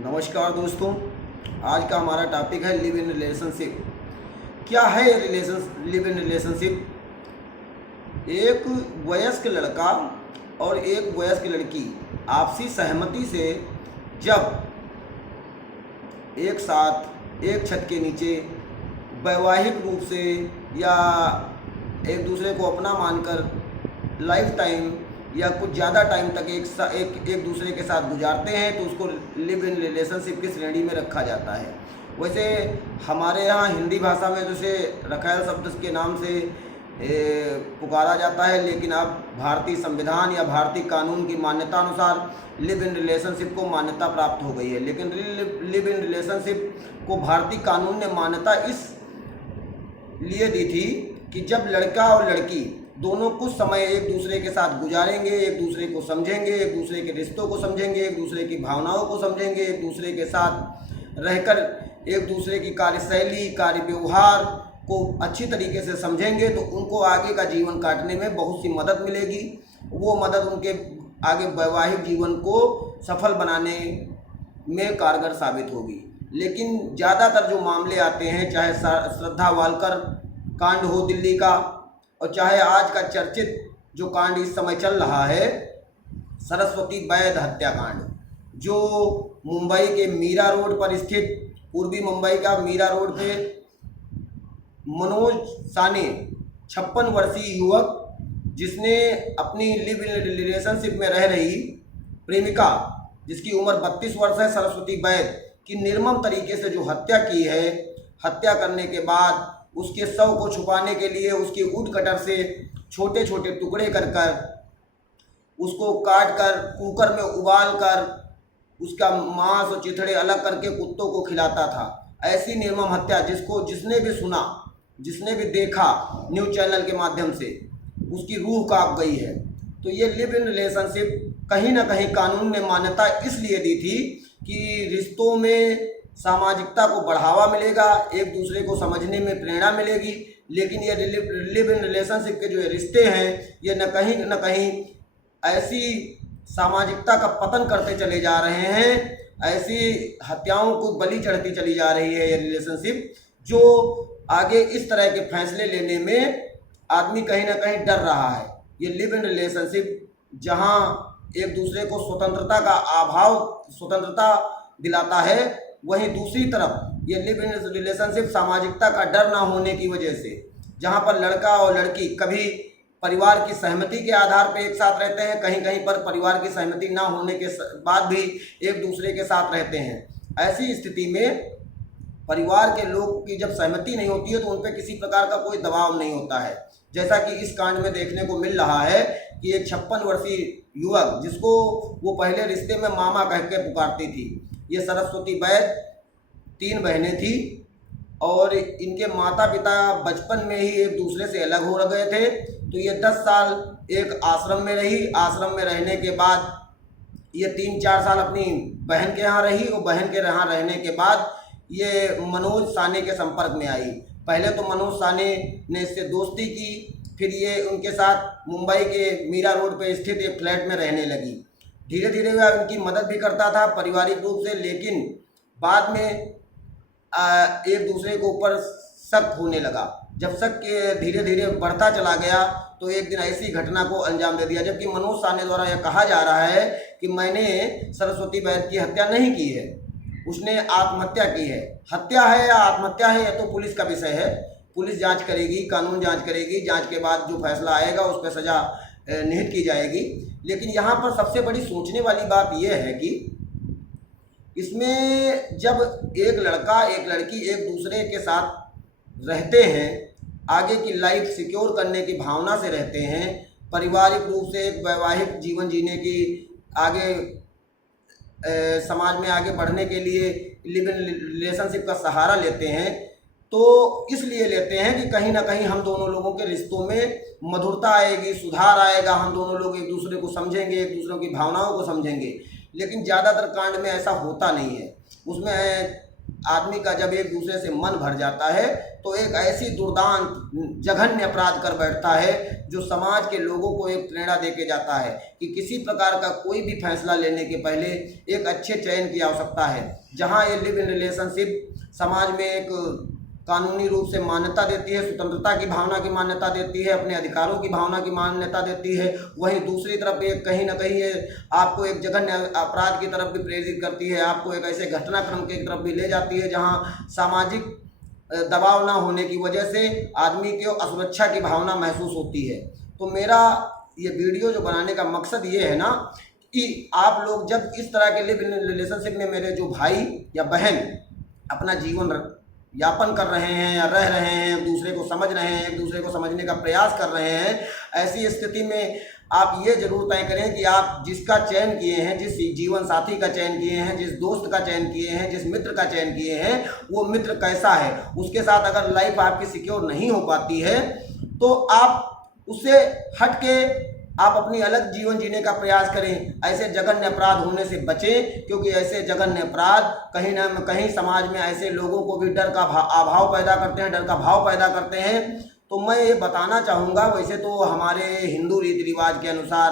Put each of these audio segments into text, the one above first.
नमस्कार दोस्तों। आज का हमारा टॉपिक है लिव इन रिलेशनशिप। क्या है ये लिव इन रिलेशनशिप? एक वयस्क लड़का और एक वयस्क लड़की आपसी सहमति से जब एक साथ एक छत के नीचे वैवाहिक रूप से या एक दूसरे को अपना मानकर लाइफ टाइम या कुछ ज़्यादा टाइम तक एक दूसरे के साथ गुजारते हैं तो उसको लिव इन रिलेशनशिप की श्रेणी में रखा जाता है। वैसे हमारे यहाँ हिंदी भाषा में जैसे रखैल शब्द के नाम से पुकारा जाता है, लेकिन अब भारतीय संविधान या भारतीय कानून की मान्यता अनुसार लिव इन रिलेशनशिप को मान्यता प्राप्त हो गई है। लेकिन लिव इन रिलेशनशिप को भारतीय कानून ने मान्यता इस लिए दी थी कि जब लड़का और लड़की दोनों कुछ समय एक दूसरे के साथ गुजारेंगे, एक दूसरे को समझेंगे, एक दूसरे के रिश्तों को समझेंगे, एक दूसरे की भावनाओं को समझेंगे, एक दूसरे के साथ रहकर एक दूसरे की कार्यशैली, कार्य व्यवहार को अच्छी तरीके से समझेंगे तो उनको आगे का जीवन काटने में बहुत सी मदद मिलेगी। वो मदद उनके आगे वैवाहिक जीवन को सफल बनाने में कारगर साबित होगी। लेकिन ज़्यादातर जो मामले आते हैं, चाहे श्रद्धा वालकर कांड हो दिल्ली का, और चाहे आज का चर्चित जो कांड इस समय चल रहा है सरस्वती वैद हत्याकांड, जो मुंबई के मीरा रोड पर स्थित, पूर्वी मुंबई का मीरा रोड पे मनोज साने 56 वर्षीय युवक जिसने अपनी लिव इन रिलेशनशिप में रह रही प्रेमिका जिसकी उम्र 32 वर्ष है, सरस्वती वैद की निर्मम तरीके से जो हत्या की है, हत्या करने के बाद उसके शव को छुपाने के लिए उसकी वुड कटर से छोटे छोटे टुकड़े कर कर उसको काट कर कुकर में उबाल कर उसका मांस और चिथड़े अलग करके कुत्तों को खिलाता था। ऐसी निर्मम हत्या जिसने भी सुना, जिसने भी देखा न्यूज़ चैनल के माध्यम से, उसकी रूह कांप गई है। तो ये लिव इन रिलेशनशिप कहीं ना कहीं कानून ने मान्यता इसलिए दी थी कि रिश्तों में सामाजिकता को बढ़ावा मिलेगा, एक दूसरे को समझने में प्रेरणा मिलेगी। लेकिन ये लिव इन रिलेशनशिप के जो रिश्ते हैं ये न कहीं ऐसी सामाजिकता का पतन करते चले जा रहे हैं, ऐसी हत्याओं को बलि चढ़ती चली जा रही है ये रिलेशनशिप, जो आगे इस तरह के फैसले लेने में आदमी कहीं ना कहीं डर रहा है। ये लिव इन रिलेशनशिप जहाँ एक दूसरे को स्वतंत्रता दिलाता है, वहीं दूसरी तरफ ये लिव इन रिलेशनशिप सामाजिकता का डर ना होने की वजह से, जहाँ पर लड़का और लड़की कभी परिवार की सहमति के आधार पर एक साथ रहते हैं, कहीं कहीं पर परिवार की सहमति ना होने के बाद भी एक दूसरे के साथ रहते हैं। ऐसी स्थिति में परिवार के लोग की जब सहमति नहीं होती है तो उन पर किसी प्रकार का कोई दबाव नहीं होता है। जैसा कि इस कांड में देखने को मिल रहा है कि एक 56 वर्षीय युवक जिसको वो पहले रिश्ते में मामा कह के पुकारती थी, ये सरस्वती वैद 3 बहनें थी और इनके माता पिता बचपन में ही एक दूसरे से अलग हो गए थे। तो ये 10 साल एक आश्रम में रही। आश्रम में रहने के बाद ये 3-4 साल अपनी बहन के यहाँ रही और बहन के यहाँ रहने के बाद ये मनोज साने के संपर्क में आई। पहले तो मनोज साने ने इससे दोस्ती की, फिर ये उनके साथ मुंबई के मीरा रोड पर स्थित एक फ्लैट में रहने लगी। धीरे धीरे वह उनकी मदद भी करता था पारिवारिक रूप से, लेकिन बाद में एक दूसरे के ऊपर शक होने लगा। जब शक धीरे धीरे बढ़ता चला गया तो एक दिन ऐसी घटना को अंजाम दे दिया, जबकि मनोज साने द्वारा यह कहा जा रहा है कि मैंने सरस्वती वैद की हत्या नहीं की है, उसने आत्महत्या की है। हत्या है या आत्महत्या है यह तो पुलिस का विषय है, पुलिस जांच करेगी, कानून जांच करेगी, जांच के बाद जो फैसला आएगा उस पर सज़ा निहित की जाएगी। लेकिन यहाँ पर सबसे बड़ी सोचने वाली बात यह है कि इसमें जब एक लड़का एक लड़की एक दूसरे के साथ रहते हैं, आगे की लाइफ सिक्योर करने की भावना से रहते हैं, पारिवारिक रूप से एक वैवाहिक जीवन जीने की आगे समाज में आगे बढ़ने के लिए लिव इन रिलेशनशिप का सहारा लेते हैं, तो इसलिए लेते हैं कि कहीं ना कहीं हम दोनों लोगों के रिश्तों में मधुरता आएगी, सुधार आएगा, हम दोनों लोग एक दूसरे को समझेंगे, एक दूसरे की भावनाओं को समझेंगे। लेकिन ज़्यादातर कांड में ऐसा होता नहीं है। उसमें आदमी का जब एक दूसरे से मन भर जाता है तो एक ऐसी दुर्दांत जघन्य अपराध कर बैठता है जो समाज के लोगों को एक प्रेरणा देके जाता है कि किसी प्रकार का कोई भी फैसला लेने के पहले एक अच्छे चयन की आवश्यकता है। जहां ये लिव इन रिलेशनशिप समाज में एक कानूनी रूप से मान्यता देती है, स्वतंत्रता की भावना की मान्यता देती है, अपने अधिकारों की भावना की मान्यता देती है, वहीं दूसरी तरफ एक कहीं ना कहीं ये आपको एक जघन्य अपराध की तरफ भी प्रेरित करती है, आपको एक ऐसे घटनाक्रम की तरफ भी ले जाती है जहां सामाजिक दबाव ना होने की वजह से आदमी को असुरक्षा की भावना महसूस होती है। तो मेरा ये वीडियो जो बनाने का मकसद ये है ना कि आप लोग जब इस तरह के लिव इन रिलेशनशिप में मेरे जो भाई या बहन अपना जीवन यापन कर रहे हैं या रह रहे हैं, एक दूसरे को समझ रहे हैं, एक दूसरे को समझने का प्रयास कर रहे हैं, ऐसी स्थिति में आप ये जरूर तय करें कि आप जिसका चयन किए हैं, जिस जीवन साथी का चयन किए हैं, जिस दोस्त का चयन किए हैं, जिस मित्र का चयन किए हैं, वो मित्र कैसा है। उसके साथ अगर लाइफ आपकी सिक्योर नहीं हो पाती है तो आप उससे हट के आप अपनी अलग जीवन जीने का प्रयास करें। ऐसे जघन्य अपराध होने से बचें, क्योंकि ऐसे जघन्य अपराध कहीं ना कहीं समाज में ऐसे लोगों को भी डर का अभाव पैदा करते हैं, डर का भाव पैदा करते हैं। तो मैं ये बताना चाहूँगा, वैसे तो हमारे हिंदू रीति रिवाज के अनुसार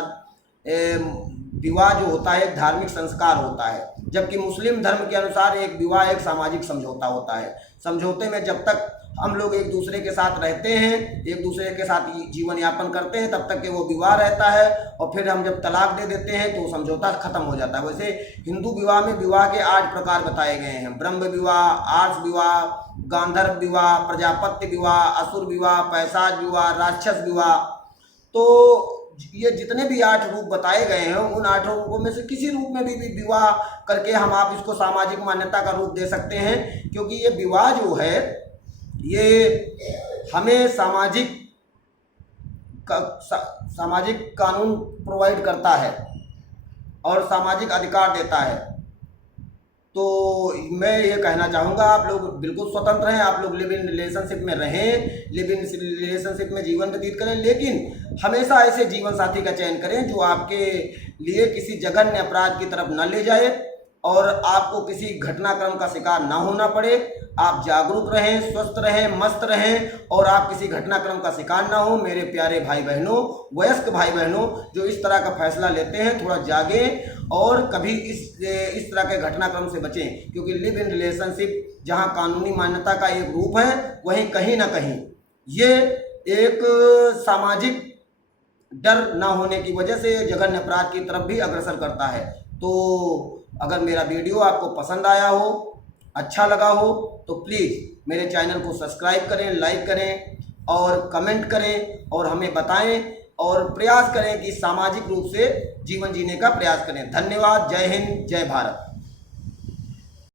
विवाह जो होता है एक धार्मिक संस्कार होता है, जबकि मुस्लिम धर्म के अनुसार एक विवाह एक सामाजिक समझौता होता है। समझौते में जब तक हम लोग एक दूसरे के साथ रहते हैं, एक दूसरे के साथ जीवन यापन करते हैं, तब तक के वो विवाह रहता है, और फिर हम जब तलाक दे देते हैं तो समझौता खत्म हो जाता है। वैसे हिंदू विवाह में विवाह के 8 प्रकार बताए गए हैं: ब्रह्म विवाह, आर्ष विवाह, गांधर्व विवाह, प्रजापत्य विवाह, असुर विवाह, पैशाच विवाह, राक्षस विवाह। तो ये जितने भी 8 रूप बताए गए हैं, उन 8 रूपों में से किसी रूप में भी विवाह करके हम आप इसको सामाजिक मान्यता का रूप दे सकते हैं, क्योंकि ये विवाह जो है ये हमें सामाजिक कानून प्रोवाइड करता है और सामाजिक अधिकार देता है। तो मैं ये कहना चाहूँगा, आप लोग बिल्कुल स्वतंत्र हैं, आप लोग लिव इन रिलेशनशिप में रहें, लिव इन रिलेशनशिप में जीवन व्यतीत करें, लेकिन हमेशा ऐसे जीवन साथी का चयन करें जो आपके लिए किसी जघन्य अपराध की तरफ न ले जाए और आपको किसी घटनाक्रम का शिकार ना होना पड़े। आप जागरूक रहें, स्वस्थ रहें, मस्त रहें और आप किसी घटनाक्रम का शिकार ना हो। मेरे प्यारे भाई बहनों, वयस्क भाई बहनों, जो इस तरह का फैसला लेते हैं, थोड़ा जागें और कभी इस तरह के घटनाक्रम से बचें, क्योंकि लिव इन रिलेशनशिप जहां कानूनी मान्यता का एक रूप है, वहीं कहीं ना कहीं ये एक सामाजिक डर ना होने की वजह से जघन्य अपराध की तरफ भी अग्रसर करता है। तो अगर मेरा वीडियो आपको पसंद आया हो, अच्छा लगा हो, तो प्लीज़ मेरे चैनल को सब्सक्राइब करें, लाइक करें और कमेंट करें और हमें बताएं और प्रयास करें कि सामाजिक रूप से जीवन जीने का प्रयास करें। धन्यवाद। जय हिंद, जय भारत।